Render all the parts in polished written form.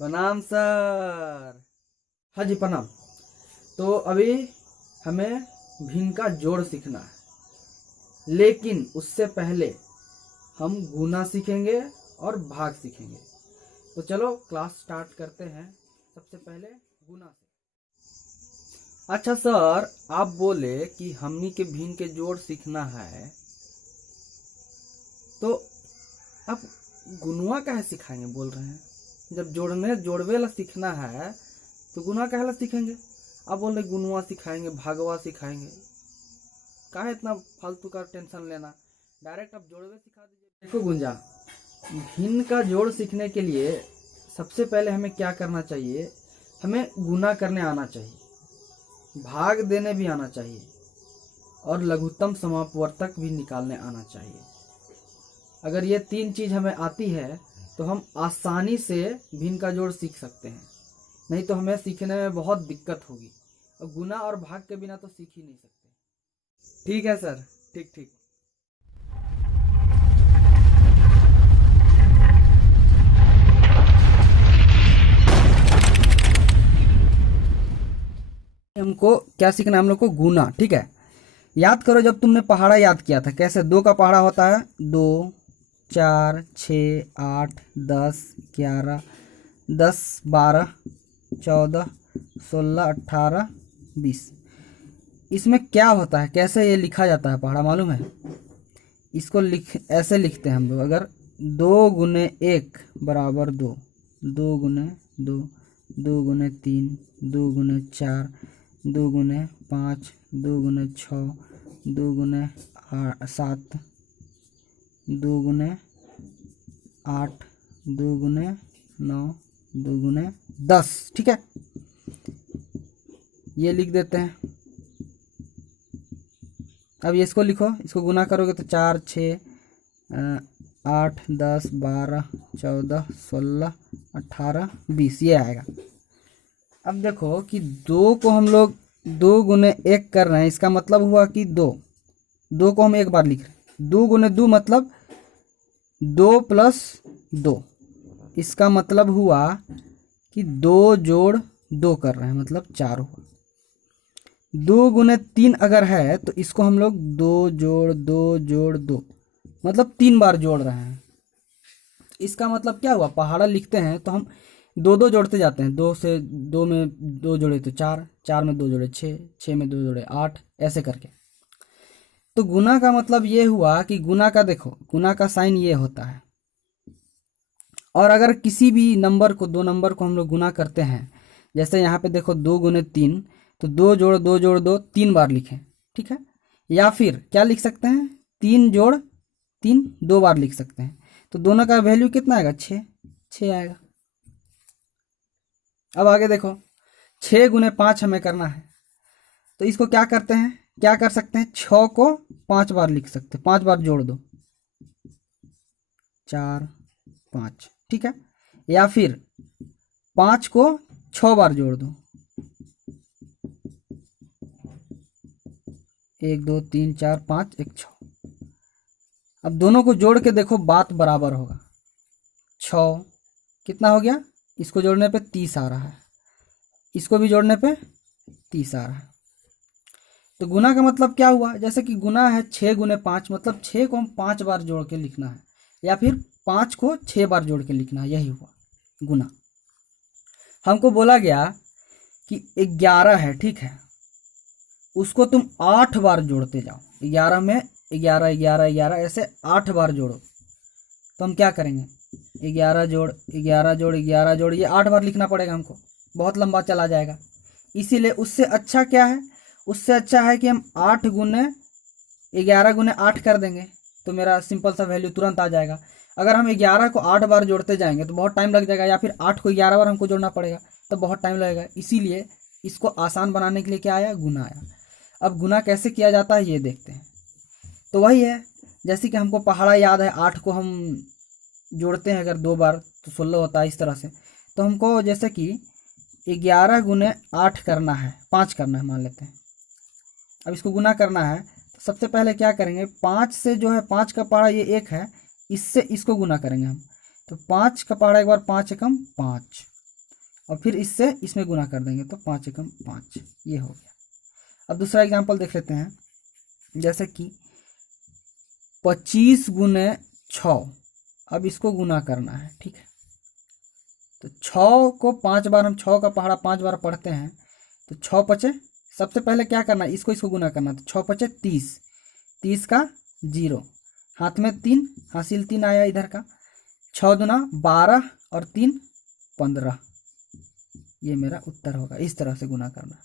प्रणाम सर। हाँ जी प्रणाम। तो अभी हमें भिन्न का जोड़ सीखना है, लेकिन उससे पहले हम गुना सीखेंगे और भाग सीखेंगे। तो चलो क्लास स्टार्ट करते हैं। सबसे पहले गुना से। अच्छा सर, आप बोले कि हमनी के भिन्न के जोड़ सीखना है, तो आप गुनुआ काहे सिखाएंगे बोल रहे हैं? जब जोड़वे ला सीखना है तो गुना काहे ला सीखेंगे? आप बोल रहे गुनुआ सिखाएंगे, भागवा सिखाएंगे। काहे इतना फालतू का टेंशन लेना, डायरेक्ट आप जोड़वे सिखा दीजिए। देखो गुंजा, भिन्न का जोड़ सीखने के लिए सबसे पहले हमें क्या करना चाहिए? हमें गुना करने आना चाहिए, भाग देने भी आना चाहिए और लघुत्तम समापवर्तक भी निकालने आना चाहिए। अगर ये तीन चीज हमें आती है तो हम आसानी से भिन्न का जोड़ सीख सकते हैं, नहीं तो हमें सीखने में बहुत दिक्कत होगी। और गुना और भाग के बिना तो सीख ही नहीं सकते। ठीक है सर, ठीक ठीक। हमको क्या सीखना है? हम लोग को गुना। ठीक है, याद करो जब तुमने पहाड़ा याद किया था, कैसे दो का पहाड़ा होता है? 2 4 6 8 10 11 10 12 14 16 18 20। इसमें क्या होता है, कैसे ये लिखा जाता है पहाड़ा मालूम है? इसको ऐसे लिखते हैं हम लोग। अगर 2 गुने 1 बराबर 2, 2 गुने 2, 2 गुने 3, 2 गुने 4, 2 गुने 5, 2 गुने 6, 2 गुने 7, 2 गुने 8, 2 गुने 9, 2 गुने 10। ठीक है, ये लिख देते हैं। अब ये इसको लिखो, इसको गुना करोगे तो 4 6 8 10 12 14 16 18 20 ये आएगा। अब देखो कि 2 को हम लोग 2 गुने 1 कर रहे हैं, इसका मतलब हुआ कि 2 को हम एक बार लिख रहे हैं। 2 गुने 2 मतलब 2 प्लस 2, इसका मतलब हुआ कि 2 जोड़ 2 कर रहे हैं, मतलब 4 हुआ। 2 गुने 3 अगर है तो इसको हम लोग 2 जोड़ 2 जोड़ 2 मतलब 3 बार जोड़ रहे हैं। इसका मतलब क्या हुआ? पहाड़ा लिखते हैं तो हम 2 जोड़ते जाते हैं। 2 से 2 में 2 जोड़े तो 4, 4 में 2 जोड़े 6, 6 में 2 जोड़े 8, ऐसे करके। तो गुना का मतलब ये हुआ कि गुना का, देखो गुना का साइन ये होता है। और अगर किसी भी नंबर को, 2 नंबर को हम लोग गुना करते हैं, जैसे यहाँ पे देखो 2 गुने 3, तो 2 जोड़ 2 जोड़ 2 3 बार लिखें। ठीक है, या फिर क्या लिख सकते हैं? 3 जोड़ 3 2 बार लिख सकते हैं। तो दोनों का वैल्यू कितना आएगा? 6 आएगा। अब आगे देखो, 6 गुने 5 हमें करना है, तो इसको क्या करते हैं, क्या कर सकते हैं? 6 को 5 बार लिख सकते हैं, 5 बार जोड़ दो, 4 5। ठीक है, या फिर 5 को 6 बार जोड़ दो, 1 2 3 4 5 1 6। अब दोनों को जोड़ के देखो, बात बराबर होगा। 6 कितना हो गया? इसको जोड़ने पे 30 आ रहा है, इसको भी जोड़ने पे 30 आ रहा है। तो गुना का मतलब क्या हुआ? जैसे कि गुना है 6 गुने 5, मतलब 6 को हम 5 बार जोड़ के लिखना है, या फिर 5 को 6 बार जोड़ के लिखना है, यही हुआ गुना। हमको बोला गया कि 11 है, ठीक है, उसको तुम 8 बार जोड़ते जाओ। 11 में 11 11 11 ऐसे 8 बार जोड़ो। तो हम क्या करेंगे? 11 जोड़ 11 जोड़ 11 जोड़, ये 8 बार लिखना पड़ेगा हमको, बहुत लंबा चला जाएगा। इसीलिए उससे अच्छा क्या है? उससे अच्छा है कि हम 8 गुने 11 गुने 8 कर देंगे, तो मेरा सिंपल सा वैल्यू तुरंत आ जाएगा। अगर हम 11 को 8 बार जोड़ते जाएंगे तो बहुत टाइम लग जाएगा, या फिर 8 को 11 बार हमको जोड़ना पड़ेगा तो बहुत टाइम लगेगा। इसीलिए इसको आसान बनाने के लिए क्या आया? गुना आया। अब गुना कैसे किया जाता है ये देखते हैं। तो वही है, जैसे कि हमको पहाड़ा याद है, 8 को हम जोड़ते हैं अगर 2 बार तो 16 होता है, इस तरह से। तो हमको जैसे कि 11 गुने 8 करना है, 5 करना है मान लेते हैं। अब इसको गुना करना है तो सबसे पहले क्या करेंगे? 5 से जो है 5 का पहाड़ा ये 1 है, इससे इसको गुना करेंगे हम। तो 5 का पहाड़ा एक बार 5 एकम 5, और फिर इससे इसमें गुना कर देंगे तो 5 एकम 5, ये हो गया। अब दूसरा एग्जाम्पल देख लेते हैं, जैसे कि 25 गुने 6, अब इसको गुना करना है, ठीक है। तो 6 को 5 बार, हम 6 का पहाड़ा 5 बार पढ़ते हैं, तो 6 पचे, सबसे पहले क्या करना है, इसको गुना करना, तो 6 पचे 30, 30 का 0, हाथ में 3, हासिल 3 आया इधर का, 6 दुना 12 और 3 15, ये मेरा उत्तर होगा। इस तरह से गुना करना।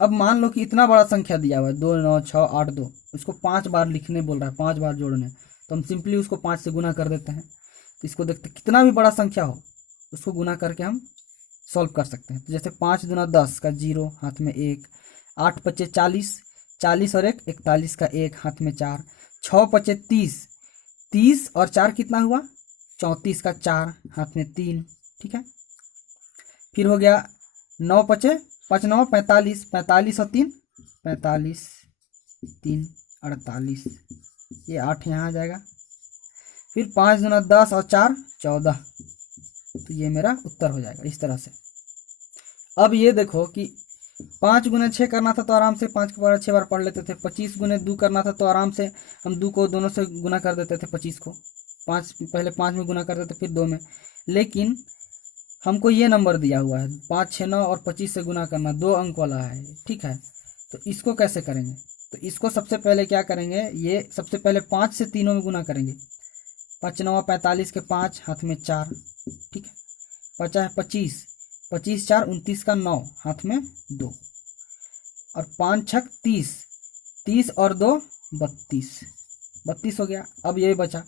अब मान लो कि इतना बड़ा संख्या दिया हुआ है 2 9 6 8 2, उसको 5 बार लिखने बोल रहा है, 5 बार जोड़ने, तो हम सिंपली उसको 5 से गुना कर देते हैं। तो इसको देखते कितना भी बड़ा संख्या हो उसको गुना करके हम सॉल्व कर सकते हैं। तो जैसे 5 दुना 10 का 0, हाथ में 1, 8 पचे 40, 40 और 1 41 का 1, हाथ में 4, 6 पचे 30, 30 और 4 कितना हुआ 34 का 4, हाथ में 3, ठीक है। फिर हो गया 9 पचे 5 9 45, 45 और 3 45, 3 48, ये 8 यहाँ आ जाएगा। फिर 5 दुना 10 और 4 14, तो ये मेरा उत्तर हो जाएगा इस तरह से। अब ये देखो कि 5 गुने 6 करना था तो आराम से 5 के बार 6 बार पढ़ लेते थे। 25 गुने 2 करना था तो आराम से हम 2 को दोनों से गुना कर देते थे, 25 को 5 पहले 5 में गुना करते थे फिर 2 में। लेकिन हमको ये नंबर दिया हुआ है 5 6 9 और 25 से गुना करना, 2 अंक वाला है, ठीक है। तो इसको कैसे करेंगे, तो इसको सबसे पहले क्या करेंगे, ये सबसे पहले 5 से तीनों में गुना करेंगे, 5 9 45 के 5, हाथ में 4, ठीक है। 50 25, 25 4 29 का 9, हाथ में 2, और 5 6 30, 30 और 2 32, 32 हो गया। अब ये बचा,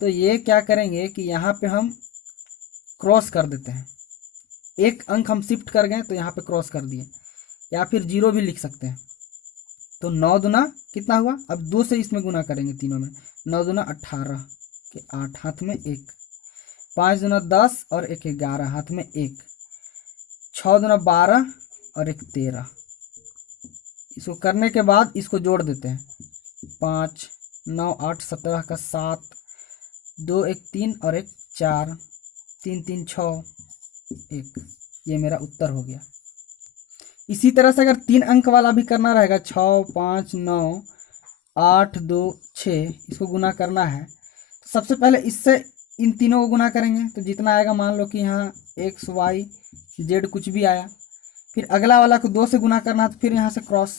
तो ये क्या करेंगे कि यहाँ पे हम क्रॉस कर देते हैं, एक अंक हम शिफ्ट कर गए तो यहाँ पे क्रॉस कर दिए, या फिर 0 भी लिख सकते हैं। तो 9 दुना कितना हुआ, अब 2 से इसमें गुना करेंगे तीनों में, 9 दुना 18 के 8, हाथ में 1, 5 दुना 10 और 1 11, हाथ में 1, 6 दुना 12 और 1 13। इसको करने के बाद इसको जोड़ देते हैं, 5 9 8 17 का 7, 2 1 3 और 1 4, 3 3 6 1, ये मेरा उत्तर हो गया। इसी तरह से अगर 3 अंक वाला भी करना रहेगा, 6 5 9 8 2 6, इसको गुना करना है, तो सबसे पहले इससे इन तीनों को गुना करेंगे, तो जितना आएगा मान लो कि यहाँ x y z कुछ भी आया। फिर अगला वाला को 2 से गुना करना है, तो फिर यहाँ से क्रॉस,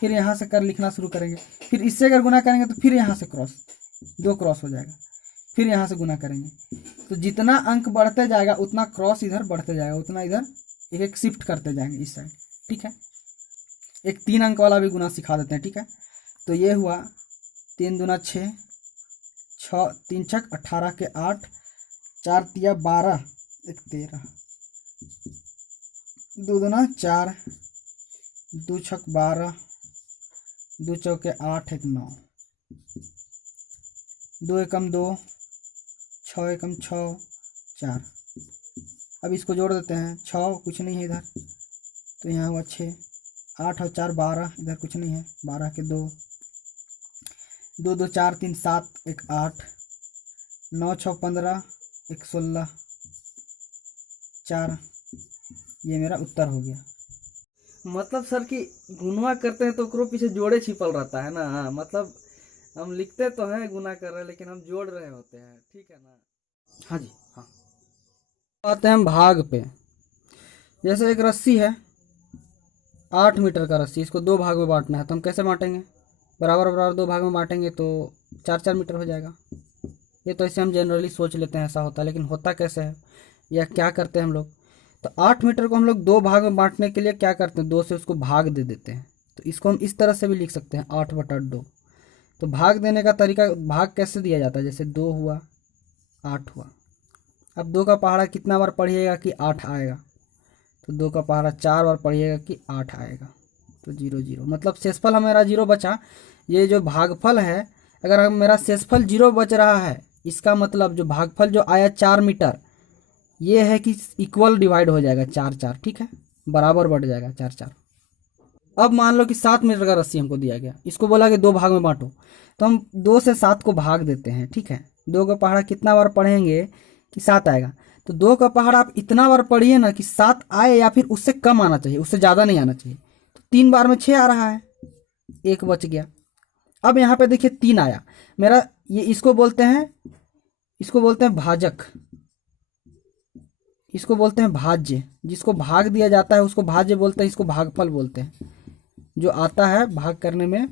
फिर यहाँ से कर लिखना शुरू करेंगे। फिर इससे अगर गुना करेंगे तो फिर यहाँ से क्रॉस, 2 क्रॉस हो जाएगा, फिर यहाँ से गुना करेंगे। तो जितना अंक बढ़ते जाएगा उतना क्रॉस इधर बढ़ते जाएगा, उतना इधर एक एक शिफ्ट करते जाएंगे इस साइड, ठीक है। एक 3 अंक वाला भी गुना सिखा देते हैं, ठीक है। तो ये हुआ 3 दुना 6, 6 3 छक 18 के 8, 4 तिया 12 1 13, 2 दुना 4, 2 छक 12, 2 चौके 8 1 9, 2 एकम 2, 6 एकम 6 4। अब इसको जोड़ देते हैं, 6 कुछ नहीं है इधर, तो यहाँ हुआ 6, 8 और 4 12, इधर कुछ नहीं है, 12 के 2, 2 2 4 3 7 1 8, 9 6 15 1 16 4, ये मेरा उत्तर हो गया। मतलब सर कि गुना करते हैं तो ओकरो पीछे जोड़े छिपल रहता है ना, मतलब हम लिखते तो हैं गुना कर रहे हैं लेकिन हम जोड़ रहे होते हैं, ठीक है ना। हाँ जी हाँ। आते हैं हम भाग पे। जैसे एक रस्सी है 8 मीटर का रस्सी, इसको 2 भाग में बांटना है, तो हम कैसे बांटेंगे, बराबर बराबर 2 भाग में बांटेंगे तो 4 मीटर हो जाएगा। ये तो ऐसे हम जनरली सोच लेते हैं ऐसा होता है, लेकिन होता कैसे है या क्या करते हैं हम लोग, तो 8 मीटर को हम लोग 2 भाग में बांटने के लिए क्या करते हैं, 2 से उसको भाग दे देते हैं। तो इसको हम इस तरह से भी लिख सकते हैं 8/2। तो भाग देने का तरीका, भाग कैसे दिया जाता है, जैसे 2 हुआ 8 हुआ। अब 2 का पहाड़ा कितना बार पढ़िएगा कि 8 आएगा, तो 2 का पहाड़ा 4 बार पढ़िएगा कि 8 आएगा, तो 0 0, मतलब शेषफल हमारा 0 बचा। ये जो भागफल है, अगर मेरा शेषफल 0 बच रहा है, इसका मतलब जो भागफल जो आया 4 मीटर, ये है कि इक्वल डिवाइड हो जाएगा 4 4, ठीक है, बराबर बढ़ जाएगा 4 4। अब मान लो कि 7 मीटर का रस्सी हमको दिया गया, इसको बोला कि 2 भाग में बांटो, तो हम 2 से 7 को भाग देते हैं, ठीक है। 2 का पहाड़ा कितना बार पढ़ेंगे कि 7 आएगा, तो 2 का पहाड़ आप इतना बार पढ़िए ना कि 7 आए या फिर उससे कम आना चाहिए, उससे ज़्यादा नहीं आना चाहिए। तो 3 बार में 6 आ रहा है, 1 बच गया। अब यहाँ पे देखिए 3 आया मेरा, ये इसको बोलते हैं भाजक, इसको बोलते हैं भाज्य। जिसको भाग दिया जाता है उसको भाज्य बोलते हैं, इसको भागफल बोलते हैं। जो आता है भाग करने में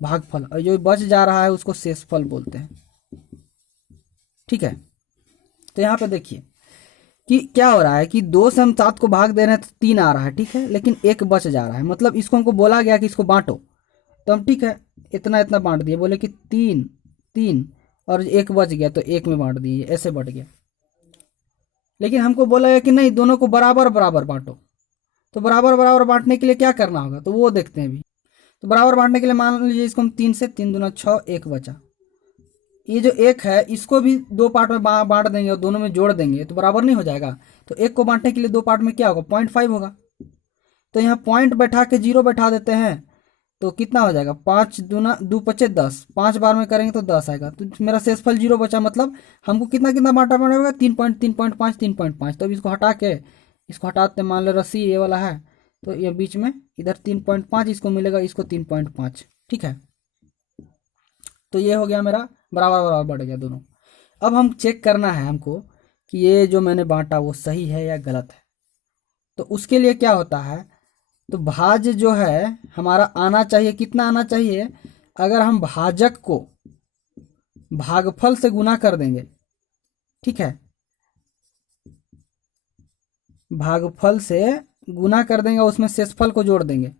भागफल, और जो बच जा रहा है उसको शेषफल बोलते हैं। ठीक है, तो यहाँ पे देखिए कि क्या हो रहा है कि 2 से हम 7 को भाग दे रहे हैं तो 3 आ रहा है, ठीक है, लेकिन 1 बच जा रहा है। मतलब इसको हमको बोला गया कि इसको बांटो, तो हम ठीक है इतना इतना बांट दिए, बोले कि 3 3 और 1 बच गया तो 1 में बांट दिए, ऐसे बढ़ गया। लेकिन हमको बोला गया कि नहीं, दोनों को बराबर बराबर बांटो। तो बराबर बराबर बांटने के लिए क्या करना होगा, तो वो देखते हैं अभी। तो बराबर बांटने के लिए मान लीजिए इसको हम 3 से 3 दूना 6, 1 बचा। ये जो 1 है इसको भी 2 पार्ट में बांट देंगे और दोनों में जोड़ देंगे तो बराबर नहीं हो जाएगा। तो 1 को बांटने के लिए 2 पार्ट में क्या होगा, 0.5 होगा। तो यहाँ पॉइंट बैठा के 0 बैठा देते हैं, तो कितना हो जाएगा, 5 दूना 2 पचे 10, 5 बार में करेंगे तो 10 आएगा। तो मेरा शेषफल 0 बचा, मतलब हमको कितना कितना बांटा पड़ेगा, 3.3.5 3.5। तो अब इसको हटा के, इसको हटाते मान लो रस्सी ये वाला है, तो ये बीच में इधर 3.5 इसको मिलेगा, इसको 3.5। ठीक है, तो ये हो गया मेरा बराबर बराबर बढ़ गया दोनों। अब हम चेक करना है हमको कि ये जो मैंने बांटा वो सही है या गलत है। तो उसके लिए क्या होता है, तो भाज्य जो है हमारा आना चाहिए, कितना आना चाहिए, अगर हम भाजक को भागफल से गुना कर देंगे, ठीक है, भागफल से गुना कर देंगे, उसमें शेषफल को जोड़ देंगे,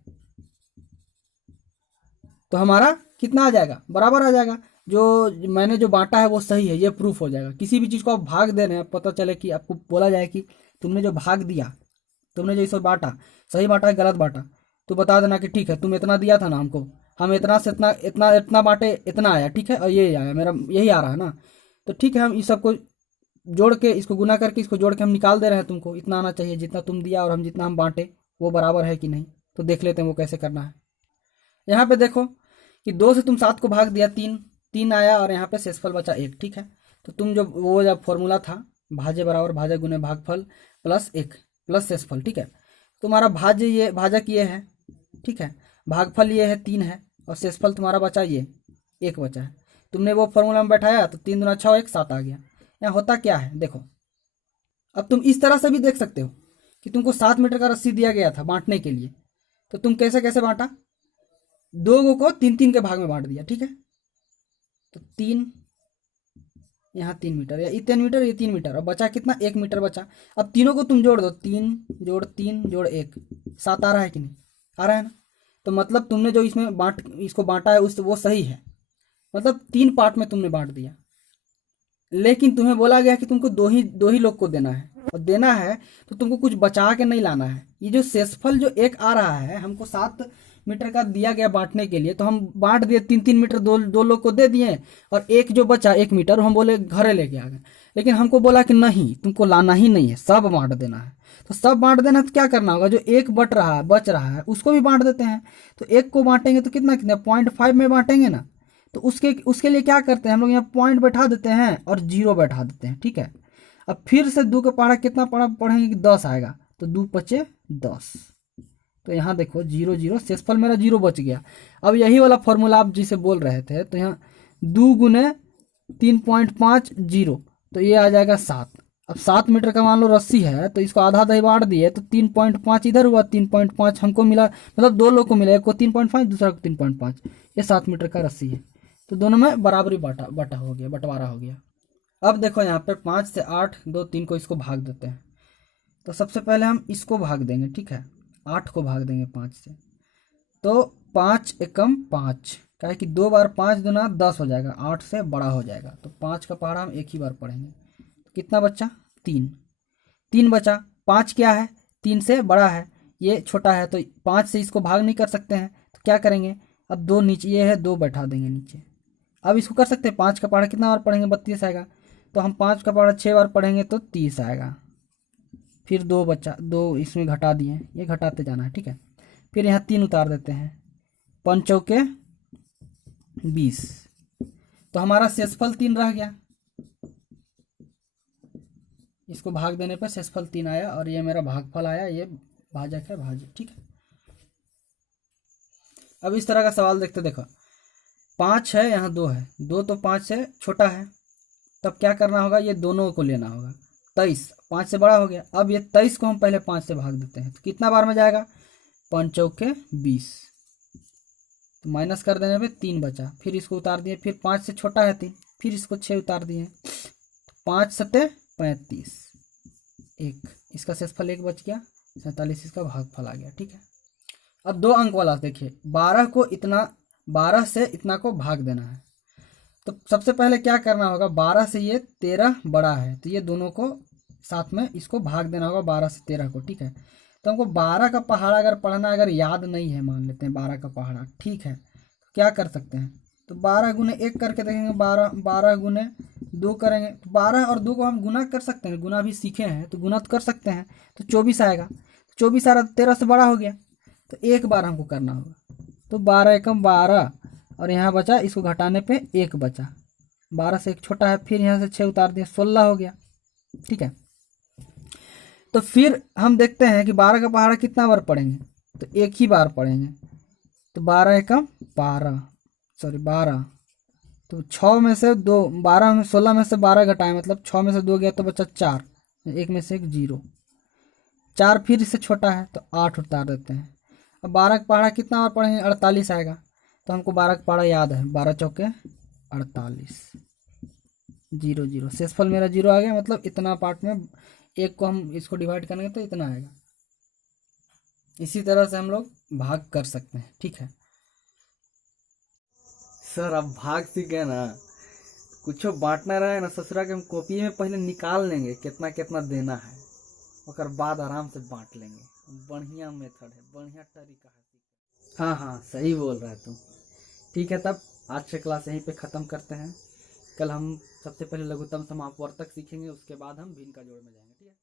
तो हमारा कितना आ जाएगा, बराबर आ जाएगा। जो मैंने जो बांटा है वो सही है, ये प्रूफ हो जाएगा। किसी भी चीज़ को आप भाग दे रहे हैं, पता चले कि आपको बोला जाए कि तुमने जो भाग दिया, तुमने जो इसको बांटा, सही बांटा है गलत बांटा, तो बता देना कि ठीक है तुम इतना दिया था ना हमको, हम इतना से इतना इतना इतना बांटे, इतना आया, ठीक है, और ये आया, मेरा यही आ रहा है ना। तो ठीक है, हम इस सबको जोड़ के, इसको गुना करके, इसको जोड़ के हम निकाल दे रहे हैं, तुमको इतना आना चाहिए जितना तुम दिया और हम जितना हम बांटे वो बराबर है कि नहीं। तो देख लेते हैं वो कैसे करना है। यहाँ पे देखो कि 2 से तुम 7 को भाग दिया, 3 3 आया और यहाँ पे शेषफल बचा 1, ठीक है। तो तुम जो वो जब फॉर्मूला था भाज्य बराबर भाजक गुने भागफल प्लस 1 प्लस शेषफल, ठीक है, तुम्हारा भाज्य ये भाजक ये है, ठीक है, भागफल ये है 3 है, और शेषफल तुम्हारा बचा ये 1 बचा है। तुमने वो फॉर्मूला में बैठाया तो 3 दूना 6 1 7 आ गया। यहाँ होता क्या है देखो, अब तुम इस तरह से भी देख सकते हो कि तुमको 7 मीटर का रस्सी दिया गया था बांटने के लिए, तो तुम कैसे कैसे बांटा, 2 को 3 3 के भाग में बांट दिया, ठीक है। तो 3 यहाँ 3 मीटर, या ये 3 मीटर, ये 3 मीटर, और बचा कितना, 1 मीटर बचा। अब तीनों को तुम जोड़ दो, 3 जोड़ 3 जोड़ 1, 7 आ रहा है कि नहीं, आ रहा है ना। तो मतलब तुमने जो इसमें इसको बांटा है उस वो सही है, मतलब 3 पार्ट में तुमने बांट दिया। लेकिन तुम्हें बोला गया कि तुमको दो ही लोग को देना है, और देना है तो तुमको कुछ बचा के नहीं लाना है। ये जो शेषफल जो 1 आ रहा है, हमको 7 मीटर का दिया गया बांटने के लिए, तो हम बांट दिए 3 3 मीटर, दो लोग को दे दिए, और एक जो बचा 1 मीटर हम बोले घरे लेके आ गए। लेकिन हमको बोला कि नहीं, तुमको लाना ही नहीं है, सब बांट देना है। तो सब बांट देना है तो क्या करना होगा, जो 1 बच रहा है उसको भी बांट देते हैं। तो 1 को बांटेंगे तो कितना कितना 0.5 में बांटेंगे ना। तो उसके लिए क्या करते हैं हम लोग, यहाँ पॉइंट बैठा देते हैं और 0 बैठा देते हैं, ठीक है। अब फिर से 2 का पहाड़ा कितना पढ़ेंगे कि 10 आएगा, तो 2 पचे 10। तो यहाँ देखो 0 0, शेषफल मेरा 0 बच गया। अब यही वाला फॉर्मूला आप जिसे बोल रहे थे, तो यहाँ 2 गुने 3.5 0, तो ये आ जाएगा 7। अब 7 मीटर का मान लो रस्सी है, तो इसको आधा आधा बांट दिए, तो 3.5 इधर हुआ, 3.5 हमको मिला, मतलब 2 लोग को मिला, एक को 3.5 दूसरा को 3.5, ये 7 मीटर का रस्सी है। तो दोनों में बराबरी बटा हो गया, बंटवारा हो गया। अब देखो यहाँ पे 5 से 8 2 3 को इसको भाग देते हैं। तो सबसे पहले हम इसको भाग देंगे, ठीक है, 8 को भाग देंगे 5 से, तो 5 एकम 5, क्या है कि 2 बार 5 दूना 10 हो जाएगा, 8 से बड़ा हो जाएगा। तो 5 का पहाड़ा हम एक ही बार पढ़ेंगे। तो कितना बच्चा, 3 3 बचा। 5 क्या है, 3 से बड़ा है, ये छोटा है, तो 5 से इसको भाग नहीं कर सकते हैं, तो क्या करेंगे, अब 2 नीचे ये है, 2 बैठा देंगे नीचे। अब इसको कर सकते हैं, 5 का पहाड़ा कितना बार पढ़ेंगे, 32 आएगा। तो हम 5 का पहाड़ा 6 बार पढ़ेंगे तो 30 आएगा। फिर 2 बचा, 2 इसमें घटा दिए, ये घटाते जाना है, ठीक है। फिर यहाँ 3 उतार देते हैं, 5 चौके 20, तो हमारा शेषफल 3 रह गया। इसको भाग देने पे शेषफल 3 आया और ये मेरा भागफल आया, ये भाजक है भाज्य। ठीक है, अब इस तरह का सवाल देखते, देखो 5 है, यहाँ 2 है, 2 तो 5 से छोटा है, तब क्या करना होगा, ये दोनों को लेना होगा। 23 5 से बड़ा हो गया, अब ये 23 को हम पहले 5 से भाग देते हैं, तो कितना बार में जाएगा, 5 चौके 20, तो माइनस कर देने पे 3 बचा, फिर इसको उतार दिए, फिर 5 से छोटा है 3, फिर इसको 6 उतार दिए, 5 सत्ते 35, 1, इसका शेषफल 1 बच गया, 47 इसका भागफल आ गया। ठीक है, अब 2 अंक वाला देखिए, 12 से इतना को भाग देना है, तो सबसे पहले क्या करना होगा, 12 से ये 13 बड़ा है, तो ये दोनों को साथ में इसको भाग देना होगा 12 से 13 को। ठीक है, तो हमको 12 का पहाड़ा अगर पढ़ना अगर याद नहीं है, मान लेते हैं 12 का पहाड़ा, ठीक है, तो क्या कर सकते हैं, तो 12 गुने 1 करके देखेंगे, 12 गुने 2 करेंगे, तो 12 और 2 को हम गुना कर सकते हैं, गुना भी सीखे हैं तो गुना तो कर सकते हैं, तो 24 आएगा, 24 आ रहा, 13 से बड़ा हो गया, तो एक बार हमको करना होगा, तो 12 एकम 12 और यहाँ बचा, इसको घटाने पे 1 बचा, 12 से 1 छोटा है, फिर यहाँ से 6 उतार दिया, 16 हो गया। ठीक है, तो फिर हम देखते हैं कि 12 का पहाड़ा कितना बार पढ़ेंगे, तो एक ही बार पढ़ेंगे, तो 12 एकम 12 तो 6 में से 2, 12 में 16 में से 12 घटाए, मतलब 6 में से 2 गया तो बचा 4, 1 में से 1 0, 4 फिर इससे छोटा है तो 8 उतार देते हैं। अब 12 का पहाड़ा कितना बार पढ़ेंगे, 48 आएगा, तो हमको 12 का पहाड़ा याद है, 12 चौके 48, 0 0, शेषफल मेरा 0 आ गया, मतलब इतना पार्ट में एक को हम इसको डिवाइड करेंगे तो इतना आएगा। इसी तरह से हम लोग भाग कर सकते हैं। ठीक है सर, अब भाग सीखे ना, कुछ बांटना रहे ना ससुरा के, हम कॉपी में पहले निकाल लेंगे कितना कितना देना है, और बाद आराम से बांट लेंगे। बढ़िया मेथड है, बढ़िया तरीका है। हाँ हाँ, सही बोल रहा है तुम। ठीक है, तब आज से क्लास यहीं पे ख़त्म करते हैं। कल हम सबसे पहले लघुत्तम समापवर्तक सीखेंगे, उसके बाद हम भिन्न का जोड़ में जाएंगे। ठीक है।